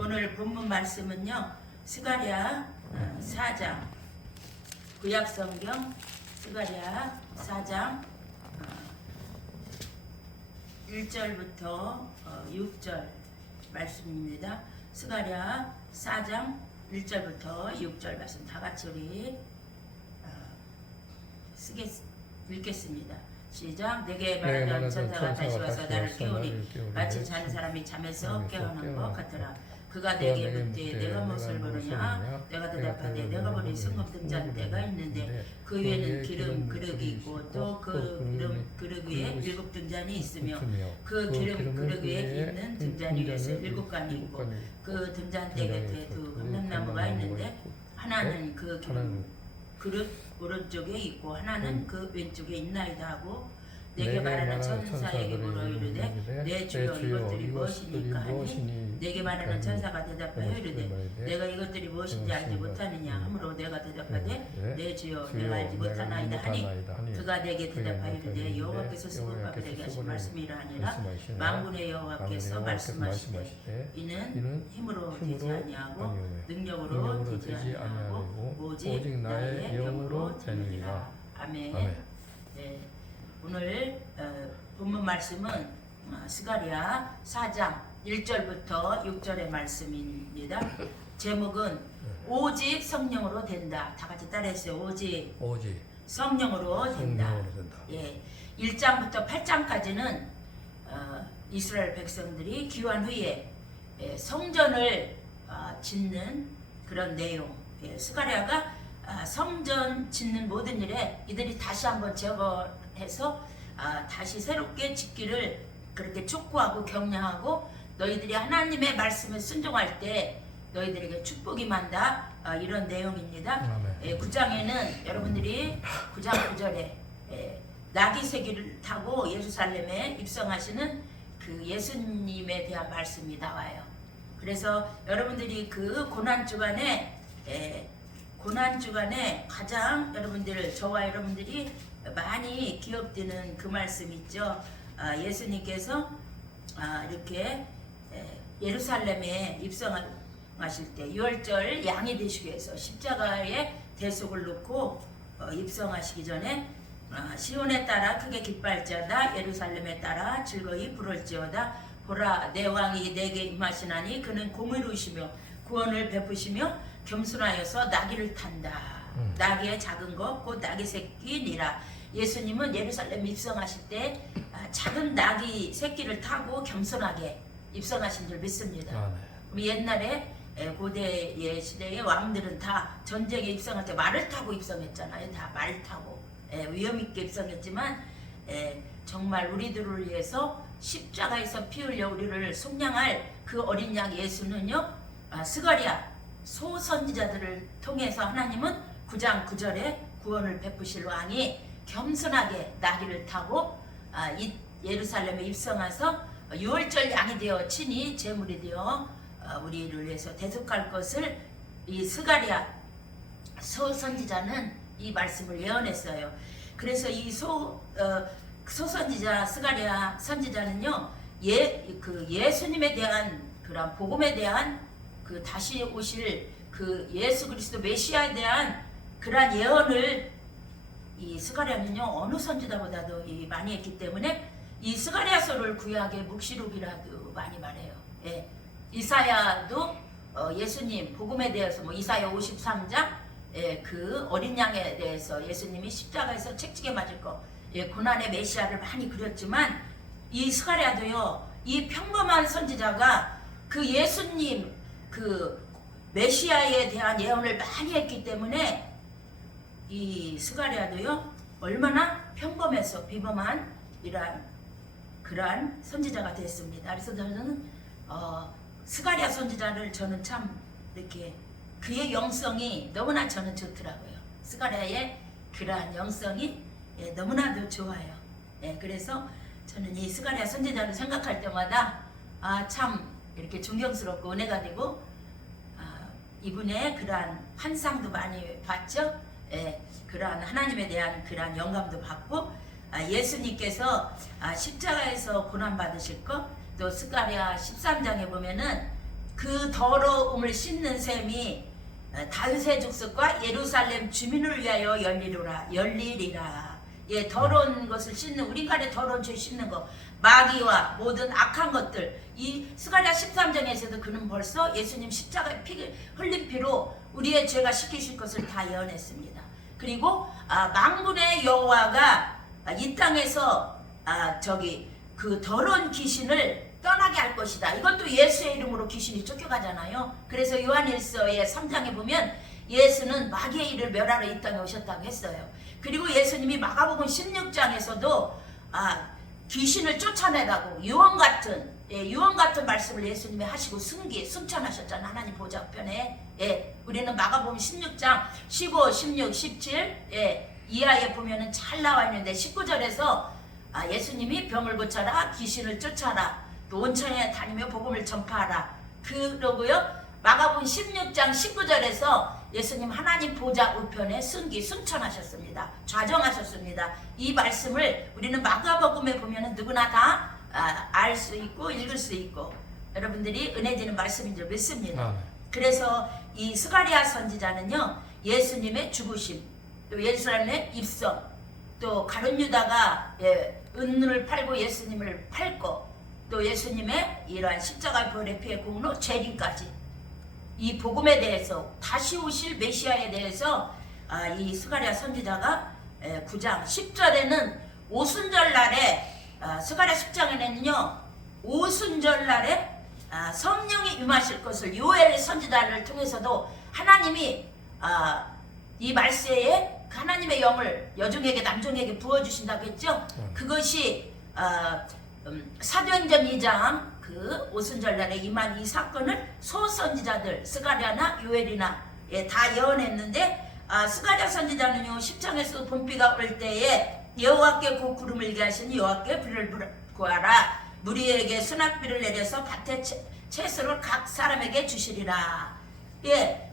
오늘 본문 말씀은요, 스가랴 4장, 구약성경 스가랴 4장 1절부터 6절 말씀입니다. 스가랴 4장 1절부터 6절 말씀 다 같이 우리 읽겠습니다. 시작. 내게 말하던 천사가 다시 와서 나를 깨우니 마치 자는 사람이 잠에서 깨어난 것 같더라. 그가 내게 묻되 내가 무엇을 보느냐? 내가 대답하되 내가 보니 성읍 등잔 때가 있는데 그 위에는 기름 그릇이 있고 또 그 기름 그릇 위에 7 등잔이 있으며 그 기름 그릇 위에 있는 등잔 위에서 7간이 있고 그 등잔대 곁에 두 감람나무가 있는데 하나는 그 기름 그릇 오른쪽에 있고 하나는 그 왼쪽에 있나이다 하고 내게 말하는 천사에게 물어 이르되 내 주여 이것들이 무엇이니까 하니 내게 말하는 천사가 대답하여 이르되 내가 이것들이 무엇인지 알지 못하느냐 하므로 내가 대답하되 내 주여 내가 알지 못하나이다 하니 그가 내게 대답하여 이르되 여호와께서 스룹바벨에게 하신 말씀이라 하니라 만군의 여호와께서 말씀하시되 이는 힘으로 되지 아니하고 능력으로 되지 아니하고 오직 나의 영으로 되느니라. 아멘. 네. 오늘 본문 말씀은 스가랴 4장 1절부터 6절의 말씀입니다. 제목은 오직 성령으로 된다. 다 같이 따라했어요. 오직 성령으로 된다. 예, 1장부터 8장까지는 이스라엘 백성들이 귀환 후에 성전을 짓는 그런 내용. 스가랴가 성전 짓는 모든 일에 이들이 다시 한번 제거해서 다시 새롭게 짓기를 그렇게 촉구하고 격려하고 너희들이 하나님의 말씀에 순종할 때 너희들에게 축복이 만다 이런 내용입니다. 9장에는 여러분들이 9장 9절에 나귀 새끼를 타고 예루살렘에 입성하시는 그 예수님에 대한 말씀이 나와요. 그래서 여러분들이 그 고난주간에 가장 저와 여러분들이 많이 기억되는 그 말씀 있죠. 예수님께서 이렇게 예루살렘에 입성하실 때 유월절 양이 되시기 위해서 십자가에 대속을 놓고 입성하시기 전에 시온에 따라 크게 기뻐할지어다 예루살렘에 따라 즐거이 부를지어다 보라 내 왕이 내게 임하시나니 그는 공의로우시며 구원을 베푸시며 겸손하여서 나귀를 탄다. 나귀의 작은 것 곧 나귀 새끼니라. 예수님은 예루살렘 입성하실 때 작은 나귀 새끼를 타고 겸손하게 입성하신 줄 믿습니다. 옛날에 고대의 시대의 왕들은 다 전쟁에 입성할 때 말을 타고 입성했잖아요. 다 말 타고 위험 있게 입성했지만 정말 우리들을 위해서 십자가에서 피 흘려 우리를 속량할 그 어린 양 예수는요, 스가랴 소선지자들을 통해서 하나님은 9장 9절에 구원을 베푸실 왕이 겸손하게 나귀를 타고 이 예루살렘에 입성해서 유월절 양이 되어 친히 제물이 되어 우리를 위해서 대속할 것을 이 스가랴 소선지자는 이 말씀을 예언했어요. 그래서 이 소선지자 스가랴 선지자는요, 예수님에 대한 그런 복음에 대한 그 다시 오실 그 예수 그리스도 메시아에 대한 그러한 예언을 이 스가랴는요 어느 선지자보다도 많이 했기 때문에 이 스가랴서를 구약의 묵시록이라도 많이 말해요. 이사야도 예수님 복음에 대해서 이사야 53장 그 어린 양에 대해서 예수님이 십자가에서 채찍에 맞을 거 고난의 메시아를 많이 그렸지만 이 스가랴도요 이 평범한 선지자가 그 예수님 그 메시아에 대한 예언을 많이 했기 때문에 이 스가랴도요 얼마나 평범해서 비범한 그러한 선지자가 됐습니다. 그래서 저는 스가랴 선지자를 저는 참 이렇게 그의 영성이 너무나 저는 좋더라고요. 스가랴의 그러한 영성이 너무나도 좋아요. 그래서 저는 이 스가랴 선지자를 생각할 때마다 참 이렇게 존경스럽고 은혜가 되고 이분의 그러한 환상도 많이 봤죠. 그러한 하나님에 대한 그러한 영감도 받고 예수님께서 십자가에서 고난 받으실 것 또 스가랴 13장에 보면은 그 더러움을 씻는 셈이 다윗의 족속과 예루살렘 주민을 위하여 열리리라. 예, 더러운 것을 씻는, 우리 간의 더러운 죄 씻는 것, 마귀와 모든 악한 것들, 이 스가랴 13장에서도 그는 벌써 예수님 십자가에 흘린 피로 우리의 죄가 씻기실 것을 다 예언했습니다. 그리고 만군의 여호와가 이 땅에서 그 더러운 귀신을 떠나게 할 것이다. 이것도 예수의 이름으로 귀신이 쫓겨가잖아요. 그래서 요한일서의 3장에 보면 예수는 마귀의 일을 멸하러 이 땅에 오셨다고 했어요. 그리고 예수님이 마가복음 16장에서도 귀신을 쫓아내라고 유언 같은 말씀을 예수님이 하시고 승천하셨잖아요. 하나님 보좌 편에. 우리는 마가복음 16장 15, 16, 17 이하에 보면은 잘 나와 있는데 19절에서 예수님이 병을 고쳐라, 귀신을 쫓아라, 또 온천에 다니며 복음을 전파하라. 그러고요. 마가복음 16장 19절에서 예수님 하나님 보좌 우편에 승천하셨습니다. 좌정하셨습니다. 이 말씀을 우리는 마가복음에 보면은 누구나 다 알 수 있고 읽을 수 있고 여러분들이 은혜 되는 말씀인 줄 믿습니다. 그래서 이 스가랴 선지자는요, 예수님의 죽으심, 또 예루살렘의 입성, 또 가룟 유다가 은을 팔고 예수님을 팔고, 또 예수님의 이러한 십자가의 벌의 피의 공로 재림까지 이 복음에 대해서, 다시 오실 메시아에 대해서 이 스가랴 선지자가 9장 10절에는 오순절날에 스가랴 10장에는요 오순절날에 성령이 임하실 것을 요엘 선지자를 통해서도 하나님이 이 말세에 하나님의 영을 여종에게 남종에게 부어주신다고 했죠. 그것이 사도행전 2장 그 오순절날에 임한 이 사건을 소선지자들 스가랴나 요엘이나 다 예언했는데, 스가랴 선지자는요 10장에서 봄비가 올 때에 여호와께 곧 구름을 일게 하시니 여호와께 비를 구하라, 무리에게 수납비를 내려서 밭에 채소를 각 사람에게 주시리라.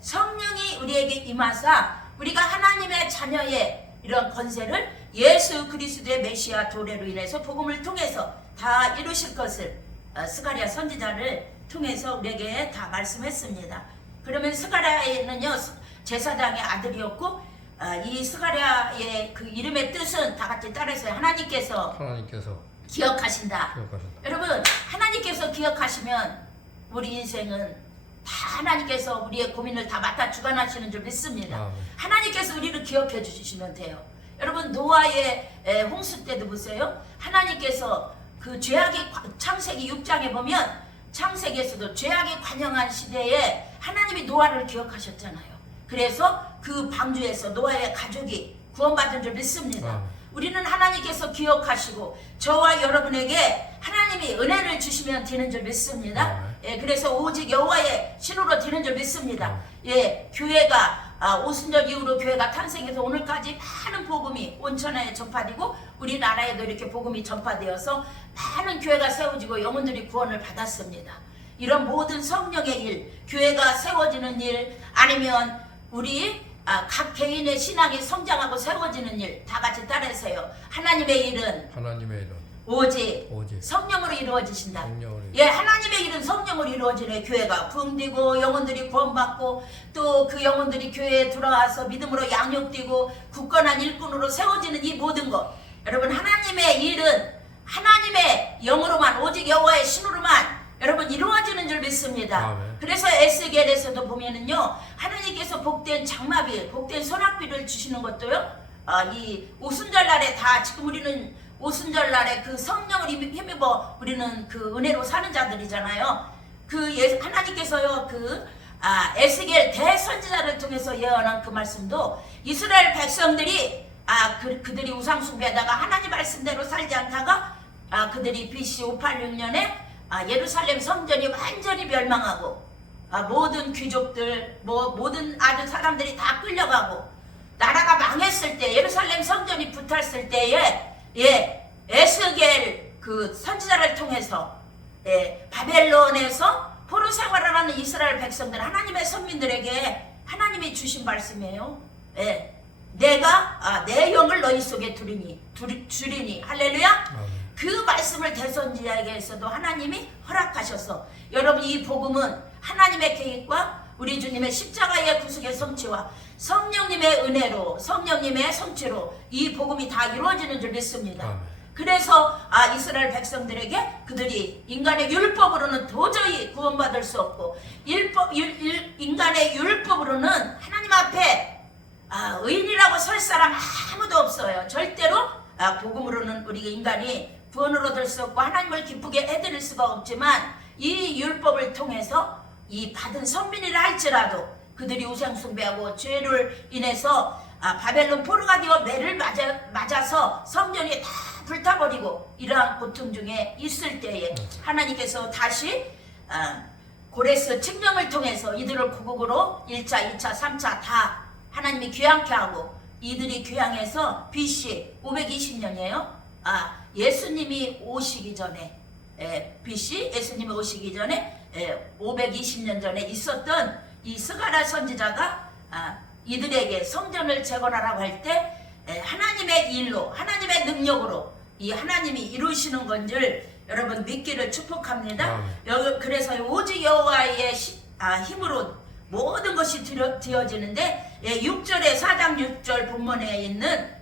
성령이 우리에게 임하사 우리가 하나님의 자녀의 이런 권세를 예수 그리스도의 메시아 도래로 인해서 복음을 통해서 다 이루실 것을 스가랴 선지자를 통해서 우리에게 다 말씀했습니다. 그러면 스가랴에는요 제사장의 아들이었고, 이 스가랴의 그 이름의 뜻은 다 같이 따라서 하나님께서 기억하신다. 여러분, 하나님께서 기억하시면 우리 인생은 다 하나님께서 우리의 고민을 다 맡아 주관하시는 줄 믿습니다. 하나님께서 우리를 기억해 주시면 돼요. 여러분, 노아의 홍수 때도 보세요. 하나님께서 그 죄악이, 창세기 6장에 보면 창세기에서도 죄악이 관영한 시대에 하나님이 노아를 기억하셨잖아요. 그래서 그 방주에서 노아의 가족이 구원받은 줄 믿습니다. 우리는 하나님께서 기억하시고 저와 여러분에게 하나님이 은혜를 주시면 되는 줄 믿습니다. 그래서 오직 여호와의 신으로 되는 줄 믿습니다. 교회가 오순절 이후로 교회가 탄생해서 오늘까지 많은 복음이 온천에 전파되고 우리나라에도 이렇게 복음이 전파되어서 많은 교회가 세워지고 영혼들이 구원을 받았습니다. 이런 모든 성령의 일, 교회가 세워지는 일, 아니면 우리 각 개인의 신앙이 성장하고 세워지는 일, 다 같이 따라하세요. 하나님의 일은 오직 성령으로 이루어지신다. 하나님의 일은 성령으로 이루어지네. 교회가 부흥되고 영혼들이 구원받고 또 그 영혼들이 교회에 들어와서 믿음으로 양육되고 굳건한 일꾼으로 세워지는 이 모든 것, 여러분 하나님의 일은 하나님의 영으로만, 오직 여호와의 신으로만 여러분 이루어지는 줄 믿습니다. 그래서 에스겔에서도 보면은요 하나님께서 복된 장마비, 복된 소낙비를 주시는 것도요 이 오순절날에 다, 지금 우리는 오순절날에 그 성령을 힘입어 우리는 그 은혜로 사는 자들이잖아요. 그 하나님께서요 에스겔 대선지자를 통해서 예언한 그 말씀도 이스라엘 백성들이 그들이 우상 숭배하다가 하나님 말씀대로 살지 않다가 그들이 BC 586년에 예루살렘 성전이 완전히 멸망하고 모든 귀족들 모든 아들 사람들이 다 끌려가고 나라가 망했을 때, 예루살렘 성전이 불탔을 때에 에스겔 그 선지자를 통해서 바벨론에서 포로 생활을 하는 이스라엘 백성들, 하나님의 선민들에게 하나님이 주신 말씀이에요. 내가 내 영을 너희 속에 주리니 할렐루야. 그 말씀을 대선지자에게서도 하나님이 허락하셔서, 여러분 이 복음은 하나님의 계획과 우리 주님의 십자가의 구속의 성취와 성령님의 은혜로 성령님의 성취로 이 복음이 다 이루어지는 줄 믿습니다. 그래서 이스라엘 백성들에게 그들이 인간의 율법으로는 도저히 구원받을 수 없고 인간의 율법으로는 하나님 앞에 의인이라고 설 사람 아무도 없어요. 절대로 복음으로는 우리 인간이 구원을 얻을 수 없고 하나님을 기쁘게 해드릴 수가 없지만 이 율법을 통해서 이 받은 선민이라 할지라도 그들이 우상숭배하고 죄를 인해서 바벨론 포로가 되어 매를 맞아서 성전이 다 불타버리고 이러한 고통 중에 있을 때에 하나님께서 다시 고레스 칙령을 통해서 이들을 고국으로 1차, 2차, 3차 다 하나님이 귀향케 하고 이들이 귀향해서 BC 520년이에요. 예수님이 오시기 전에 BC 예수님이 오시기 전에 520년 전에 있었던 이 스가랴 선지자가 이들에게 성전을 재건하라고 할 때 하나님의 일로 하나님의 능력으로 이 하나님이 이루시는 건 줄 여러분 믿기를 축복합니다. 그래서 오직 여호와의 힘으로 모든 것이 되어지는데 6절에 4장 6절 본문에 있는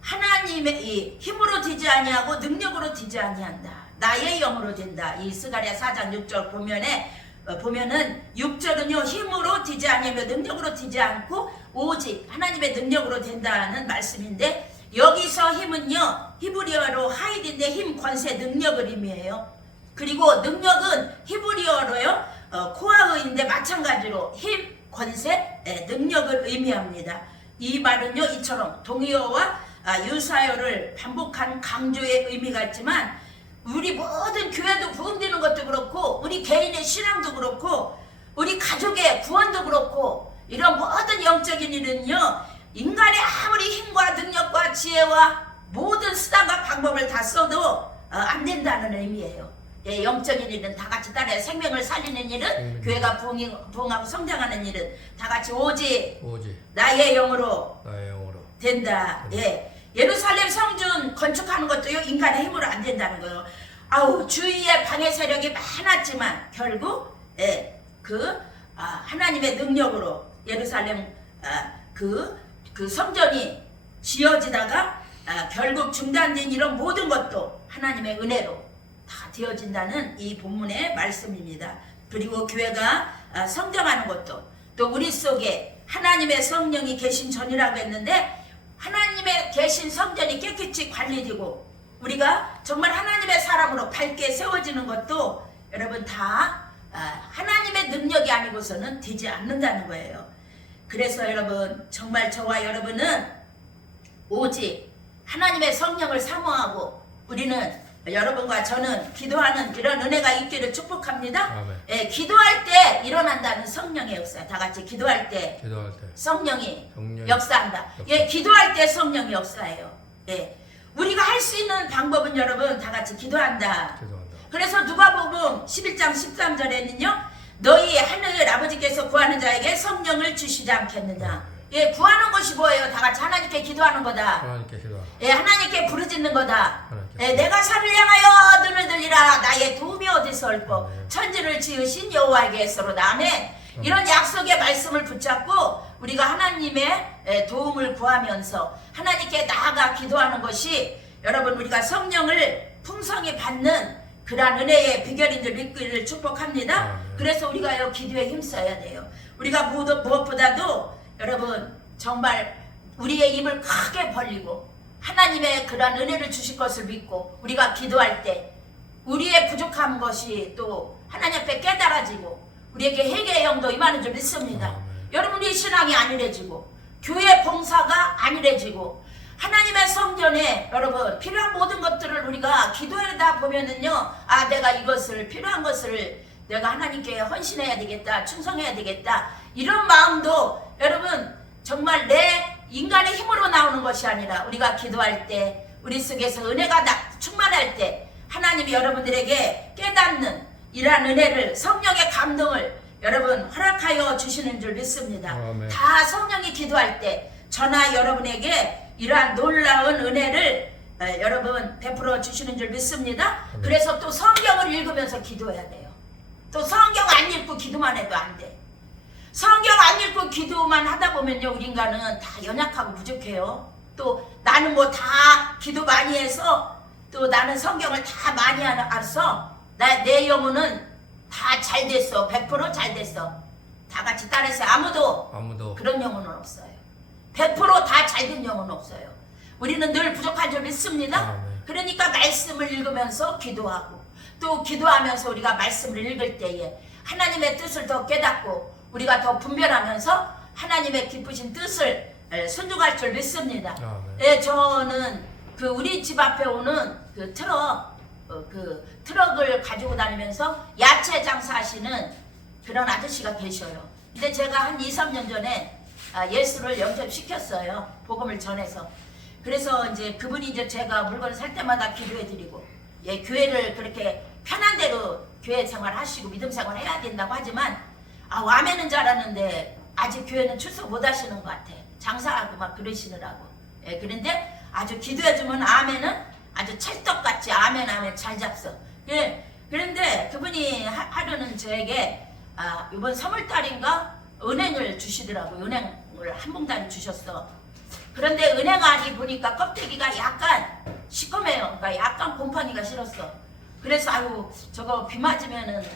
하나님의 이 힘으로 되지 아니하고 능력으로 되지 아니한다. 나의 영으로 된다. 이 스가랴 4장 6절 보면은 6절은요 힘으로 되지 아니하며 능력으로 되지 않고 오직 하나님의 능력으로 된다는 말씀인데 여기서 힘은요 히브리어로 하이드인데 힘, 권세, 능력을 의미해요. 그리고 능력은 히브리어로요 코아의인데 마찬가지로 힘, 권세, 능력을 의미합니다. 이 말은요 이처럼 동의어와 유사어를 반복한 강조의 의미가 있지만 우리 모든 교회도 부흥되는 것도 그렇고 우리 개인의 신앙도 그렇고 우리 가족의 구원도 그렇고 이런 모든 영적인 일은요 인간의 아무리 힘과 능력과 지혜와 모든 수단과 방법을 다 써도 안 된다는 의미예요. 영적인 일은 다 같이 따라요. 생명을 살리는 일은 교회가 부흥하고 성장하는 일은 다 같이 오직 나의 영으로 된다. 예루살렘 성전 건축하는 것도요 인간의 힘으로 안 된다는 거예요. 주위에 방해 세력이 많았지만 결국 하나님의 능력으로 예루살렘 그 성전이 지어지다가 결국 중단된 이런 모든 것도 하나님의 은혜로 다 되어진다는 이 본문의 말씀입니다. 그리고 교회가 성장하는 것도 또 우리 속에 하나님의 성령이 계신 전이라고 했는데 하나님의 계신 성전이 깨끗이 관리되고 우리가 정말 하나님의 사람으로 밝게 세워지는 것도 여러분 다 하나님의 능력이 아니고서는 되지 않는다는 거예요. 그래서 여러분 정말 저와 여러분은 오직 하나님의 성령을 사모하고 우리는 여러분과 저는 기도하는 이런 은혜가 있기를 축복합니다. 기도할 때 일어난다는 성령의 역사. 다 같이 기도할 때 성령이 역사한다. 기도할 때 성령이 역사해요. 우리가 할 수 있는 방법은 여러분 다 같이 기도한다. 그래서 누가복음 11장 13절에는요 너희 하늘 아버지께서 구하는 자에게 성령을 주시지 않겠느냐. 구하는 것이 뭐예요? 다 같이 하나님께 기도하는 거다. 하나님께 부르짖는 거다. 내가 산을 향하여 눈을 들리라. 나의 도움이 어디서 올꼬. 천지를 지으신 여호와에게서로다. 아멘. 이런 약속의 말씀을 붙잡고 우리가 하나님의 도움을 구하면서 하나님께 나아가 기도하는 것이 여러분 우리가 성령을 풍성히 받는 그러한 은혜의 비결인 줄 믿기를 축복합니다. 그래서 우리가 기도에 힘써야 돼요. 우리가 무엇보다도 여러분 정말 우리의 입을 크게 벌리고 하나님의 그러한 은혜를 주실 것을 믿고 우리가 기도할 때 우리의 부족한 것이 또 하나님 앞에 깨달아지고 우리에게 회개의 영도 임하는 줄 믿습니다. 여러분의 신앙이 안일해지고 교회 봉사가 안일해지고 하나님의 성전에 여러분 필요한 모든 것들을 우리가 기도하다 보면은요 내가 이것을 필요한 것을 내가 하나님께 헌신해야 되겠다 충성해야 되겠다 이런 마음도 여러분 정말 내 인간의 힘으로 나오는 것이 아니라 우리가 기도할 때 우리 속에서 은혜가 충만할 때 하나님이 여러분들에게 깨닫는 이러한 은혜를 성령의 감동을 여러분 허락하여 주시는 줄 믿습니다. 다 성령이 기도할 때 저나 여러분에게 이러한 놀라운 은혜를 여러분 베풀어 주시는 줄 믿습니다. 그래서 또 성경을 읽으면서 기도해야 돼요. 또 성경 안 읽고 기도만 해도 안 돼. 성경 안 읽고 기도만 하다 보면요, 우리 인간은 다 연약하고 부족해요. 또 나는 뭐 다 기도 많이 해서 또 나는 성경을 다 많이 알아서 내 영혼은 다 잘 됐어. 100% 잘 됐어. 다 같이 따라해서 아무도 그런 영혼은 없어요. 100% 다 잘 된 영혼은 없어요. 우리는 늘 부족한 줄 믿습니다. 그러니까 말씀을 읽으면서 기도하고 또 기도하면서 우리가 말씀을 읽을 때에 하나님의 뜻을 더 깨닫고 우리가 더 분별하면서 하나님의 기쁘신 뜻을 순종할 줄 믿습니다. 예, 저는 그 우리 집 앞에 오는 그 트럭을 가지고 다니면서 야채 장사하시는 그런 아저씨가 계셔요. 근데 제가 한 2, 3년 전에 예수를 영접시켰어요. 복음을 전해서. 그래서 이제 그분이 이제 제가 물건을 살 때마다 기도해 드리고, 예, 교회를 그렇게 편한 대로 교회 생활 하시고 믿음 생활 해야 된다고 하지만, 와매는 잘하는데 아직 교회는 출석 못 하시는 것 같아. 장사하고 막 그러시느라고. 예, 그런데 아주 기도해주면 아멘은 아주 찰떡같이 아멘 잘 잡서. 예, 그런데 그분이 하루는 저에게 이번 3월달인가 은행을 주시더라고요. 은행을 한 봉다리 주셨어. 그런데 은행알이 보니까 껍데기가 약간 시커매요. 그러니까 약간 곰팡이가 싫었어. 그래서 저거 비 맞으면은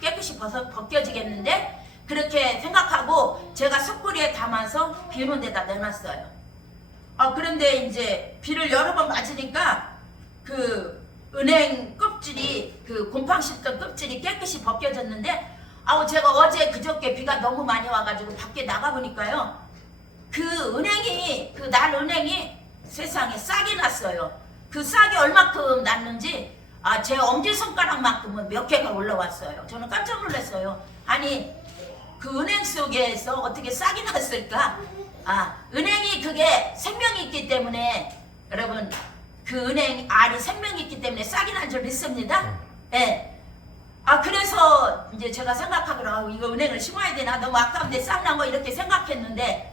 깨끗이 벗겨지겠는데 그렇게 생각하고 제가 숯불에 담아서 비 오는 데다 내놨어요. 그런데 이제 비를 여러 번 맞으니까 그 은행 껍질이 그 곰팡이 씹던 껍질이 깨끗이 벗겨졌는데 제가 어제 그저께 비가 너무 많이 와가지고 밖에 나가보니까요, 그 은행이 세상에 싹이 났어요. 그 싹이 얼마큼 났는지 제 엄지손가락만큼은 몇 개가 올라왔어요. 저는 깜짝 놀랐어요. 아니 그 은행 속에서 어떻게 싹이 났을까? 은행이 그게 생명이 있기 때문에, 여러분 그 은행 알이 생명이 있기 때문에 싹이 난 줄 믿습니다. 예. 그래서 이제 제가 생각하기로 이거 은행을 심어야 되나, 너무 아까운데 싹 난 거 이렇게 생각했는데,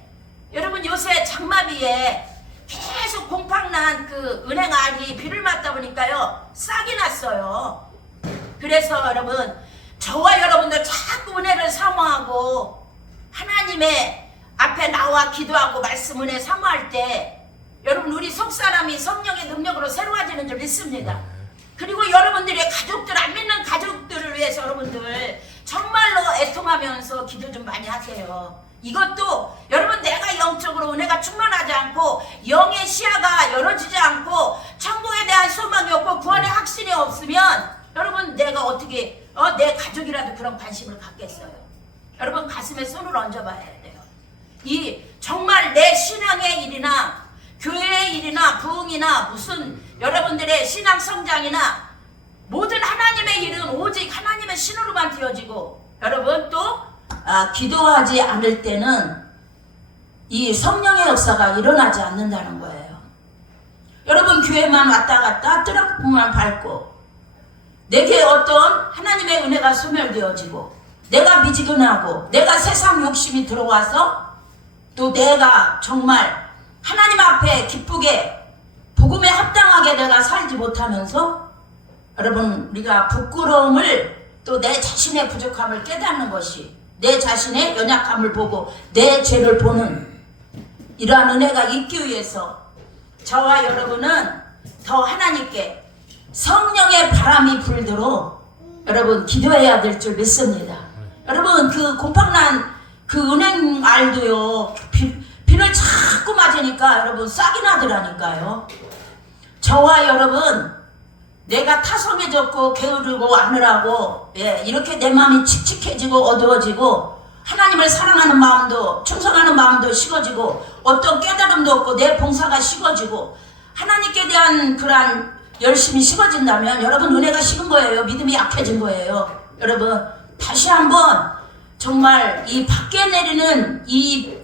여러분 요새 장마비에 계속 곰팡난 그 은행 알이 비를 맞다 보니까요 싹이 났어요. 그래서 여러분, 저와 여러분들 자꾸 은혜를 사모하고 하나님의 앞에 나와 기도하고 말씀 은혜 사모할 때 여러분 우리 속사람이 성령의 능력으로 새로워지는 줄 믿습니다. 그리고 여러분들의 가족들, 안 믿는 가족들을 위해서 여러분들 정말로 애통하면서 기도 좀 많이 하세요. 이것도 여러분 내가 영적으로 은혜가 충만하지 않고 영의 시야가 열어지지 않고 천국에 대한 소망이 없고 구원의 확신이 없으면 여러분 내가 어떻게 내 가족이라도 그런 관심을 갖겠어요. 여러분 가슴에 손을 얹어봐야 돼요. 이 정말 내 신앙의 일이나 교회의 일이나 부흥이나 무슨 여러분들의 신앙 성장이나 모든 하나님의 일은 오직 하나님의 신으로만 되어지고, 여러분 또 기도하지 않을 때는 이 성령의 역사가 일어나지 않는다는 거예요. 여러분 교회만 왔다 갔다 트럭만 밟고 내게 어떤 하나님의 은혜가 소멸되어지고 내가 미지근하고 내가 세상 욕심이 들어와서 또 내가 정말 하나님 앞에 기쁘게 복음에 합당하게 내가 살지 못하면서, 여러분 우리가 부끄러움을 또 내 자신의 부족함을 깨닫는 것이, 내 자신의 연약함을 보고 내 죄를 보는 이러한 은혜가 있기 위해서 저와 여러분은 더 하나님께 성령의 바람이 불도록 여러분 기도해야 될 줄 믿습니다. 여러분 그 곰팡난 그 은행 알도요 비를 자꾸 맞으니까 여러분 싹이 나더라니까요. 저와 여러분 내가 타성해졌고 게으르고 안으라고 이렇게 내 마음이 칙칙해지고 어두워지고 하나님을 사랑하는 마음도 충성하는 마음도 식어지고 어떤 깨달음도 없고 내 봉사가 식어지고 하나님께 대한 그러한 열심이 식어진다면 여러분 은혜가 식은 거예요. 믿음이 약해진 거예요. 여러분 다시 한번 정말 이 밖에 내리는 이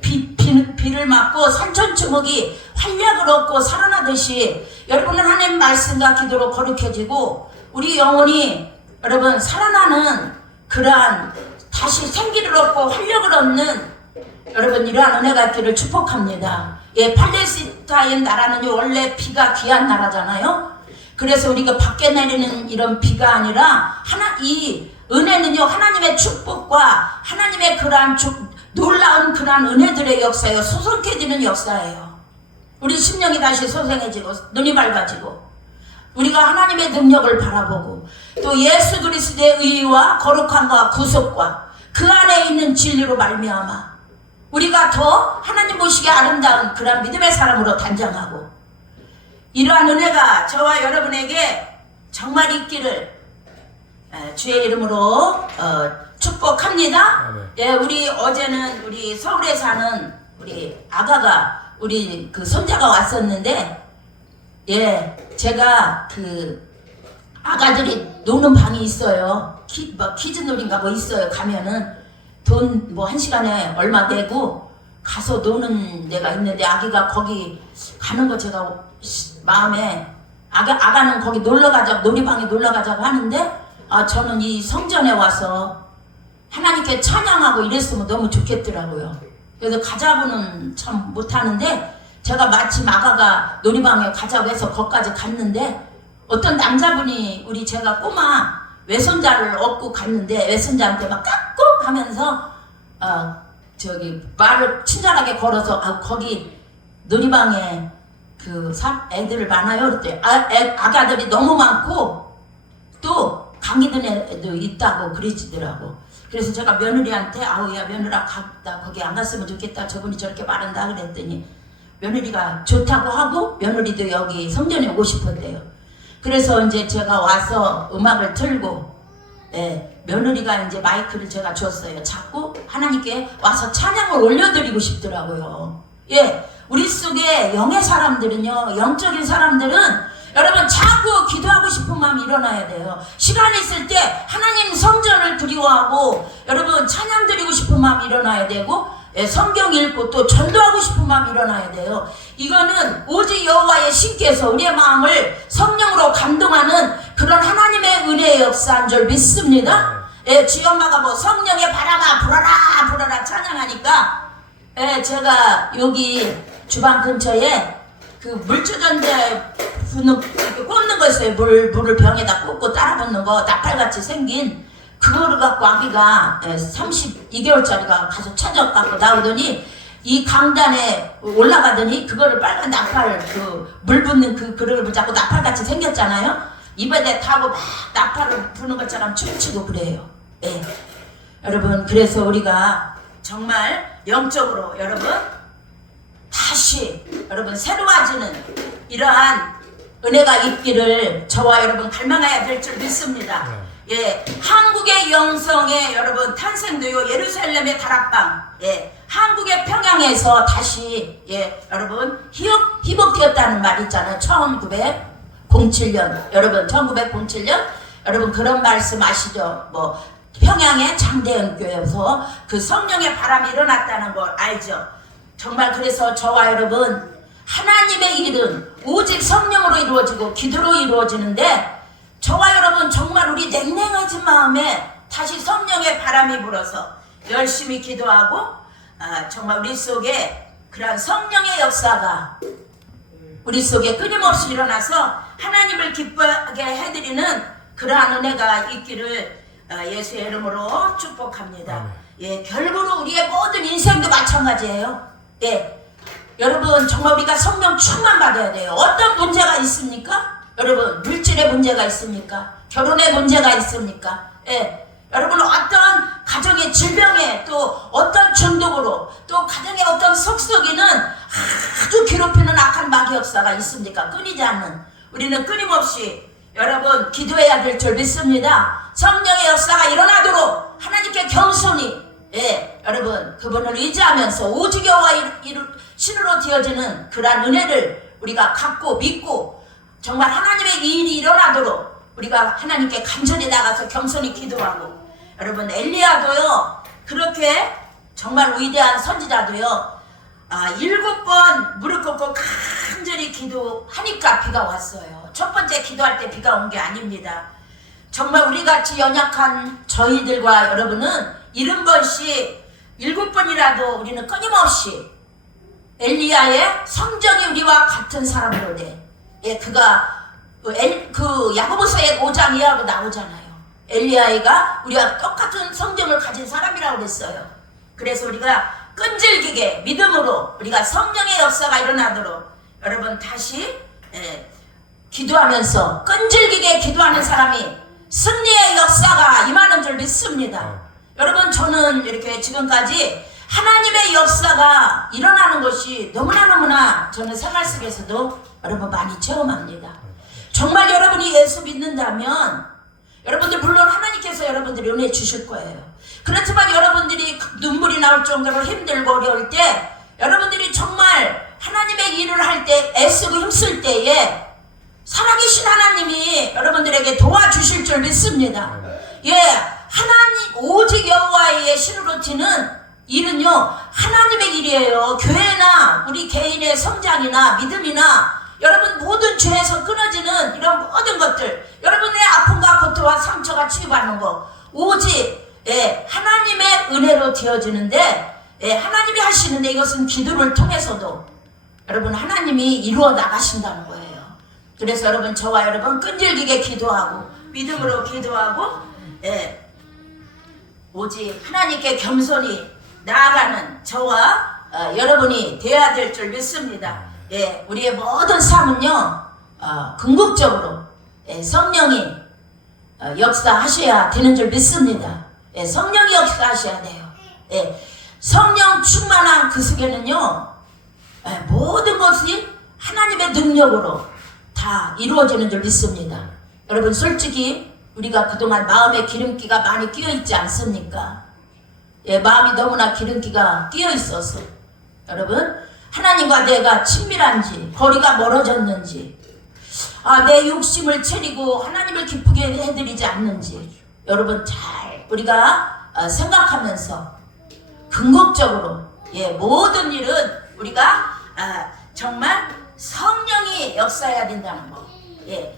비를 맞고 산천초목이 활력을 얻고 살아나듯이 여러분은 하나님 말씀과 기도로 거룩해지고 우리 영혼이 여러분 살아나는 그러한 다시 생기를 얻고 활력을 얻는 여러분 이러한 은혜가 있기를 축복합니다. 팔레스타인 나라는 원래 비가 귀한 나라잖아요. 그래서 우리가 밖에 내리는 이런 비가 아니라 이 은혜는요 하나님의 축복과 하나님의 그러한 놀라운 그러한 은혜들의 역사예요. 소성해지는 역사예요. 우리 심령이 다시 소생해지고 눈이 밝아지고 우리가 하나님의 능력을 바라보고 또 예수 그리스도의 의와 거룩함과 구속과 그 안에 있는 진리로 말미암아 우리가 더 하나님 보시기에 아름다운 그런 믿음의 사람으로 단장하고 이러한 은혜가 저와 여러분에게 정말 있기를 주의 이름으로 축복합니다. 예, 우리 어제는 우리 서울에 사는 우리 아가가 우리 그 손자가 왔었는데 예, 제가 그 아가들이 노는 방이 있어요. 키즈놀인가 뭐 있어요. 가면은 돈 뭐 1시간에 얼마 내고 가서 노는 데가 있는데 아기가 거기 가는 거 제가 마음에 아가는 거기 놀러 가자고 놀이방에 놀러 가자고 하는데 저는 이 성전에 와서 하나님께 찬양하고 이랬으면 너무 좋겠더라고요. 그래서 가자고는 참 못하는데 제가 마침 아가가 놀이방에 가자고 해서 거기까지 갔는데 어떤 남자분이 제가 꼬마 외손자를 업고 갔는데 외손자한테 막 깍꾹 하면서 말을 친절하게 걸어서 거기 놀이방에 애들 많아요. 그랬더니 아가들이 너무 많고 또 감기 든 애도 있다고 그러시더라고. 그래서 제가 며느리한테 야 며느라 나 거기 안 갔으면 좋겠다. 저분이 저렇게 말한다 그랬더니 며느리가 좋다고 하고 며느리도 여기 성전에 오고 싶었대요. 그래서 이제 제가 와서 음악을 틀고 며느리가 이제 마이크를 제가 줬어요. 자꾸 하나님께 와서 찬양을 올려드리고 싶더라고요. 예, 우리 속에 영의 사람들은요, 영적인 사람들은 여러분 자꾸 기도하고 싶은 마음이 일어나야 돼요. 시간이 있을 때 하나님 성전을 그리워하고 여러분 찬양 드리고 싶은 마음이 일어나야 되고 성경 읽고 또 전도하고 싶은 마음이 일어나야 돼요. 이거는 오직 여호와의 신께서 우리의 마음을 성령으로 감동하는 그런 하나님의 은혜의 역사인 줄 믿습니다. 주엄마가 뭐 성령의 바람아 불어라 불어라 찬양하니까 제가 여기 주방 근처에 그 물주전대 꽂는 거 있어요. 물을 병에다 꽂고 따라 붓는 거 나팔같이 생긴 그거를 갖고 아기가 32개월짜리가 가서 찾아갖고 나오더니 이 강단에 올라가더니 그거를 빨간 나팔 물 붓는 그릇을 붙잡고 나팔같이 생겼잖아요. 입에 타고 막 나팔을 부는 것처럼 춤추고 그래요. 예. 여러분 그래서 우리가 정말 영적으로 여러분 다시 여러분 새로워지는 이러한 은혜가 있기를 저와 여러분 갈망해야 될 줄 믿습니다. 예, 한국의 영성의 여러분 탄생도요 예루살렘의 다락방, 한국의 평양에서 다시 여러분 희복되었다는 말 있잖아요. 1907년 여러분 1907년 여러분 그런 말씀 아시죠? 뭐 평양의 장대현 교회에서 그 성령의 바람이 일어났다는 걸 알죠? 정말 그래서 저와 여러분 하나님의 일은 오직 성령으로 이루어지고 기도로 이루어지는데 저와 여러분 정말 우리 냉랭해진 마음에 다시 성령의 바람이 불어서 열심히 기도하고 정말 우리 속에 그러한 성령의 역사가 우리 속에 끊임없이 일어나서 하나님을 기뻐하게 해드리는 그러한 은혜가 있기를 예수의 이름으로 축복합니다. 예, 결국은 우리의 모든 인생도 마찬가지예요. 예, 여러분 정말 우리가 성령 충만 받아야 돼요. 어떤 문제가 있습니까? 여러분 물질의 문제가 있습니까? 결혼의 문제가 있습니까? 예, 여러분 어떤 가정의 질병에 또 어떤 중독으로 또 가정의 어떤 속썩이는 아주 괴롭히는 악한 마귀 역사가 있습니까? 끊이지 않는 우리는 끊임없이 여러분 기도해야 될 줄 믿습니다. 성령의 역사가 일어나도록 하나님께 겸손히 여러분 그분을 의지하면서 오직 여호와 신으로 되어지는 그러한 은혜를 우리가 갖고 믿고 정말 하나님의 일이 일어나도록 우리가 하나님께 간절히 나가서 겸손히 기도하고 여러분 엘리야도요 그렇게 정말 위대한 선지자도요 7번 무릎 꿇고 간절히 기도하니까 비가 왔어요. 첫 번째 기도할 때 비가 온 게 아닙니다. 정말 우리같이 연약한 저희들과 여러분은 70번씩 7번이라도 우리는 끊임없이 엘리야의 성전이 우리와 같은 사람으로 돼. 그가 그 야고보서의 5장 이하로 나오잖아요. 엘리야가 우리가 똑같은 성정을 가진 사람이라고 그랬어요. 그래서 우리가 끈질기게 믿음으로 우리가 성령의 역사가 일어나도록 여러분 다시 기도하면서 끈질기게 기도하는 사람이 승리의 역사가 임하는 줄 믿습니다. 여러분 저는 이렇게 지금까지 하나님의 역사가 일어나는 것이 너무나 저는 생활 속에서도 여러분 많이 체험합니다. 정말 여러분이 예수 믿는다면 여러분들 물론 하나님께서 여러분들이 은혜 주실 거예요. 그렇지만 여러분들이 눈물이 나올 정도로 힘들고 어려울 때 여러분들이 정말 하나님의 일을 할 때 애쓰고 힘쓸 때에 살아계신 하나님이 여러분들에게 도와주실 줄 믿습니다. 하나님 오직 여호와의 신으로 티는 일은요 하나님의 일이에요. 교회나 우리 개인의 성장이나 믿음이나 여러분 모든 죄에서 끊어지는 이런 모든 것들 여러분의 아픔과 고통과 상처가 치유받는 거 오직 하나님의 은혜로 되어지는데 하나님이 하시는데 이것은 기도를 통해서도 여러분 하나님이 이루어 나가신다는 거예요. 그래서 여러분 저와 여러분 끈질기게 기도하고 믿음으로 기도하고 오직 하나님께 겸손히 나아가는 저와 여러분이 되어야 될 줄 믿습니다. 우리의 모든 삶은요 궁극적으로 성령이 역사하셔야 되는 줄 믿습니다. 성령이 역사하셔야 돼요. 성령 충만한 그 속에는요 모든 것이 하나님의 능력으로 다 이루어지는 줄 믿습니다. 여러분 솔직히 우리가 그동안 마음에 기름기가 많이 끼어 있지 않습니까? 마음이 너무나 기름기가 끼어 있어서 여러분 하나님과 내가 친밀한지 거리가 멀어졌는지 내 욕심을 채리고 하나님을 기쁘게 해드리지 않는지 여러분 잘 우리가 생각하면서 궁극적으로 모든 일은 우리가 정말 성령이 역사해야 된다는 거.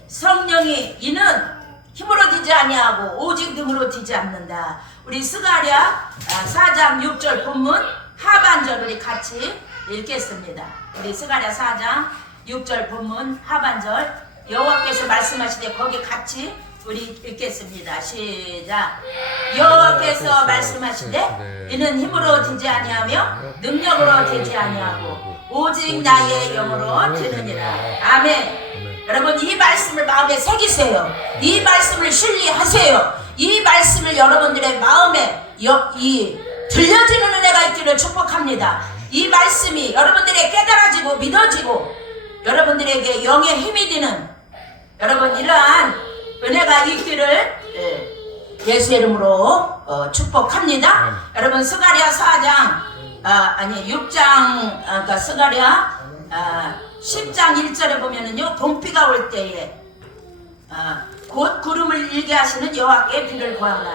성령이 이는 힘으로 되지 아니하고 오직 능으로 되지 않는다. 우리 스가랴 4장 6절 본문 하반절을 우리 같이 읽겠습니다. 우리 스가랴 4장 6절 본문 하반절 여호와께서 말씀하시되 거기 같이 우리 읽겠습니다. 시작. 여호와께서 말씀하시되 이는 힘으로 되지 아니하며 능력으로 되지 아니하고 오직 나의 영으로 되느니라. 아멘. 여러분 이 말씀을 마음에 새기세요. 이 말씀을 신뢰하세요. 이 말씀을 여러분들의 마음에 들려지는 은혜가 있기를 축복합니다. 이 말씀이 여러분들의 깨달아지고 믿어지고 여러분들에게 영의 힘이 되는 여러분 이러한 은혜가 있기를 예수의 이름으로 축복합니다. 여러분 스가랴 4장 6장 그러니까 스가랴 10장 1절에 보면은요 봄비가 올 때에 곧 구름을 일게 하시는 여호와께 비를 구하라.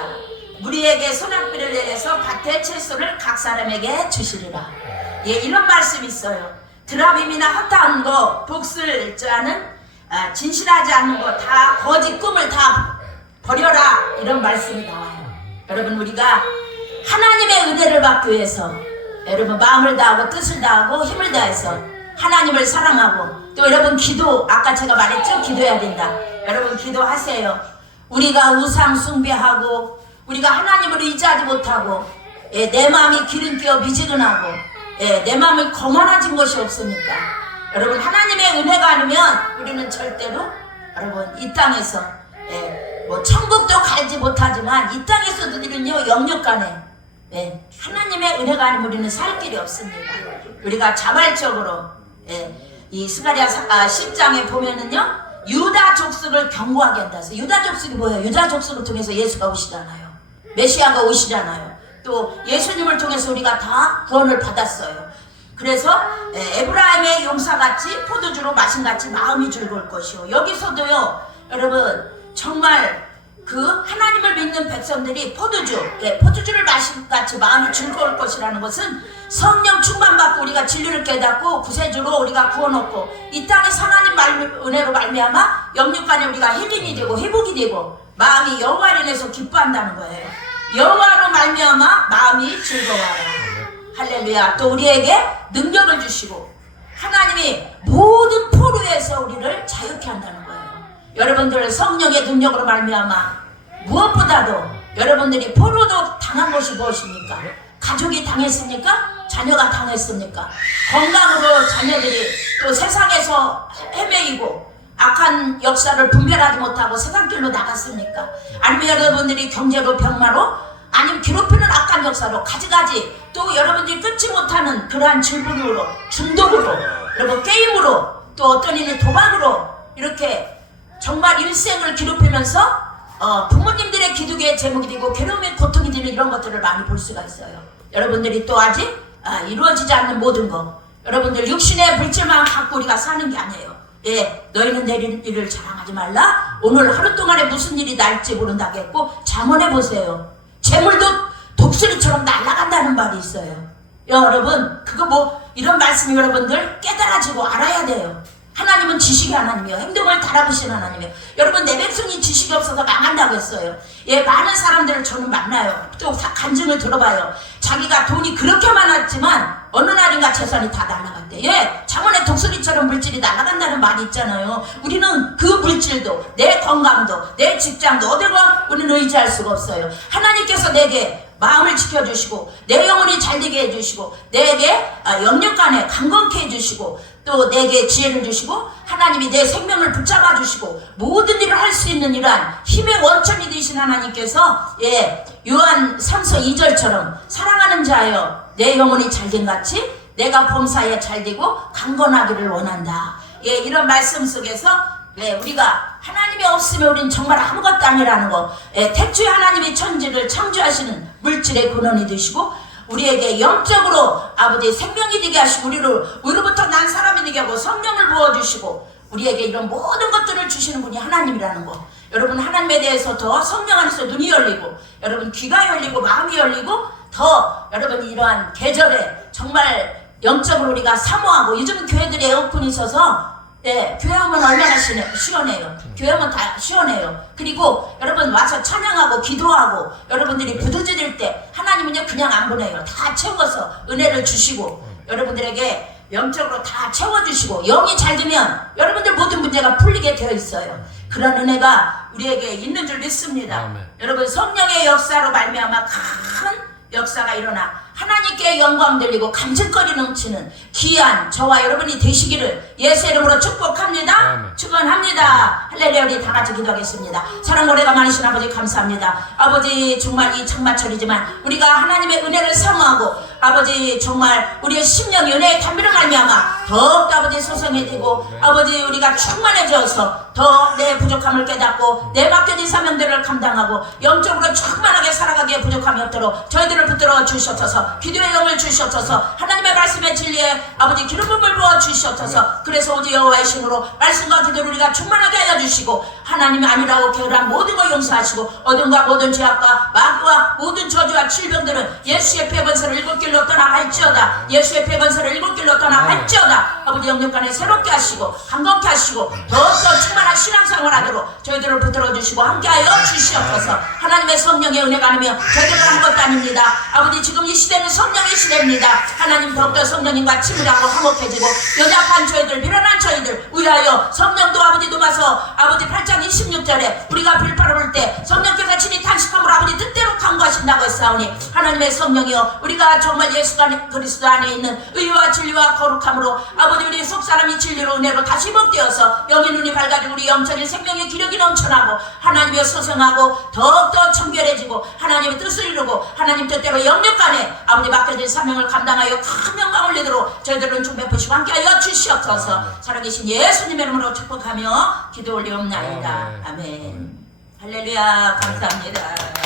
무리에게 소낙비를 내려서 밭의 채소를 각 사람에게 주시리라. 이런 말씀이 있어요. 드라빔이나 허탄 거 복슬자는 진실하지 않는 거 다 거짓 꿈을 다 버려라 이런 말씀이 나와요. 여러분 우리가 하나님의 은혜를 받기 위해서 여러분 마음을 다하고 뜻을 다하고 힘을 다해서 하나님을 사랑하고 또 여러분 기도 아까 제가 말했죠 기도해야 된다. 여러분 기도하세요. 우리가 우상 숭배하고 우리가 하나님을 의지하지 못하고 내 마음이 기름기어 미지근하고 내 마음이 거만해진 것이 없으니까 여러분 하나님의 은혜가 아니면 우리는 절대로 여러분 이 땅에서 뭐 천국도 가지 못하지만 이 땅에서도 우리는요 영육간에 하나님의 은혜가 아니면 우리는 살 길이 없습니다. 우리가 자발적으로 이 스가랴 10장에 보면은요 유다 족속을 경고하게 한다. 유다 족속이 뭐예요? 유다 족속을 통해서 예수가 오시잖아요. 메시아가 오시잖아요. 또 예수님을 통해서 우리가 다 구원을 받았어요. 그래서 에브라임의 용사같이 포도주로 마신같이 마음이 즐거울 것이요. 여기서도요 여러분 정말 그 하나님을 믿는 백성들이 포도주를 마신같이 마음이 즐거울 것이라는 것은 성령 충만받고 우리가 진리를 깨닫고 구세주로 우리가 구원 얻고 이 땅에서 하나님 은혜로 말미암아 영육간에 우리가 힐링이 되고 회복이 되고 마음이 여호와를 인해서 기뻐한다는 거예요. 여호와로 말미암아 마음이 즐거워하라. 할렐루야. 또 우리에게 능력을 주시고 하나님이 모든 포로에서 우리를 자유케 한다는 거예요. 여러분들 성령의 능력으로 말미암아 무엇보다도 여러분들이 포로도 당한 것이 무엇입니까? 가족이 당했습니까? 자녀가 당했습니까? 건강으로 자녀들이 또 세상에서 헤매이고 악한 역사를 분별하지 못하고 세상길로 나갔습니까? 아니면 여러분들이 경제로 병마로 아니면 괴롭히는 악한 역사로 가지가지 또 여러분들이 끊지 못하는 그러한 질병으로 중독으로 여러분 게임으로 또 어떤 이는 도박으로 이렇게 정말 일생을 괴롭히면서 부모님들의 기득의 제목이 되고 괴로움의 고통이 되는 이런 것들을 많이 볼 수가 있어요. 여러분들이 또 아직 이루어지지 않는 모든 것 여러분들 육신의 물질만 갖고 우리가 사는 게 아니에요. 예, 너희는 내일 일을 자랑하지 말라. 오늘 하루 동안에 무슨 일이 날지 모른다겠고 잠언해 보세요. 재물도 독수리처럼 날아간다는 말이 있어요. 여러분 그거 뭐 이런 말씀이 여러분들 깨달아지고 알아야 돼요. 하나님은 지식의 하나님이요 행동을 달아보시는 하나님이요. 여러분 내 백성이 지식이 없어서 망한다고 했어요. 예, 많은 사람들을 저는 만나요. 또 간증을 들어봐요. 자기가 돈이 그렇게 많았지만 어느 날인가 재산이 다 날아갔대. 예, 잠언에 독수리처럼 물질이 날아간다는 말이 있잖아요. 우리는 그 물질도 내 건강도 내 직장도 어디가 우리는 의지할 수가 없어요. 하나님께서 내게 마음을 지켜주시고 내 영혼이 잘되게 해주시고 내게 영육간에 강건케 해주시고 또 내게 지혜를 주시고 하나님이 내 생명을 붙잡아 주시고 모든 일을 할 수 있는 이러한 힘의 원천이 되신 하나님께서 예, 요한 3서 2절처럼 사랑하는 자여 내 영혼이 잘된 같이 내가 범사에 잘되고 강건하기를 원한다. 예, 이런 말씀 속에서 예, 우리가 하나님이 없으면 우리는 정말 아무것도 아니라는 거. 예, 태초에 하나님이 천지를 창조하시는 물질의 근원이 되시고 우리에게 영적으로 아버지 생명이 되게 하시고 우리로부터 난 사람이 되게 하고 성령을 부어주시고 우리에게 이런 모든 것들을 주시는 분이 하나님이라는 거. 여러분 하나님에 대해서 더 성령 안에서 눈이 열리고 여러분 귀가 열리고 마음이 열리고 더 여러분 이러한 계절에 정말 영적으로 우리가 사모하고 요즘 교회들이 에어컨이 있어서 예, 교회 오면 얼마나 시원해요. 교회 오면 다 시원해요. 그리고 여러분 와서 찬양하고 기도하고 여러분들이 부르짖을 때 하나님은요 그냥 안 보내요. 다 채워서 은혜를 주시고 여러분들에게 영적으로 다 채워주시고 영이 잘 되면 여러분들 모든 문제가 풀리게 되어 있어요. 그런 은혜가 우리에게 있는 줄 믿습니다. 아멘. 여러분 성령의 역사로 말미암아 큰 역사가 일어나 하나님께 영광 돌리고 간증거리 넘치는 귀한 저와 여러분이 되시기를 예수 이름으로 축복합니다. 아멘. 축원합니다. 할렐루야. 우리 다 같이 기도하겠습니다. 사랑 오래가 많으신 아버지 감사합니다. 아버지 정말 이 장마철이지만 우리가 하나님의 은혜를 사모하고 아버지 정말 우리의 심령이 은혜의 담비를 말미암아 더욱더 아버지 소성해지고 아버지 우리가 충만해져서 더 내 부족함을 깨닫고 내 맡겨진 사명들을 감당하고 영적으로 충만하게 살아가기에 부족함이 없도록 저희들을 붙들어 주시옵소서. 기도의 영을 주시옵소서. 하나님의 말씀의 진리에 아버지 기름 부음을 부어 주시옵소서. 그래서 오직 여호와의 신으로 말씀과 기도를 우리가 충만하게 하여 주시고 하나님이 아니라고 게으르한 모든 걸 용서하시고 어둠과 모든 죄악과 마귀와 모든 저주와 질병들은 예수의 폐건설을 일곱 길로 떠나갈지어다. 예수의 폐건설을 일곱 길로 떠나갈지어다. 아버지 영육간에 새롭게 하시고 강건케 하시고 더욱더 충만한 신앙생활하도록 저희들을 붙들어 주시고 함께하여 주시옵소서. 하나님의 성령의 은혜가 아니면 저희들은 한 것도 아닙니다. 아버지 지금 이 시대는 성령의 시대입니다. 하나님 더욱더 성령님과 친밀하고 화목해지고 연약한 저희들 미련한 저희들 위하여 성령도 아버지 도마서 아버지 8장 26절에 우리가 빌파를 볼 때 성령께서 친히 탄식함으로 아버지 뜻대로 강구하신다고 했사오니 하나님의 성령이여 우리가 정말 예수 그리스도 안에 있는 의와 진리와 거룩함으로 아버지 우리 속사람이 진리로 은혜로 다시 복되어서 영의 눈이 밝아지고 우리 영적인 생명의 기력이 넘쳐나고 하나님의 소생하고 더욱더 청결해지고 하나님의 뜻을 이루고 하나님 뜻대로 영육간에 아버지 맡겨진 사명을 감당하여 큰 영광을 올리도록 저희들은 좀 베푸시고 함께하여 주시옵소서. 살아계신 예수님의 이름으로 축복하며 기도 올리옵나이다. 아멘. 할렐루야. 감사합니다.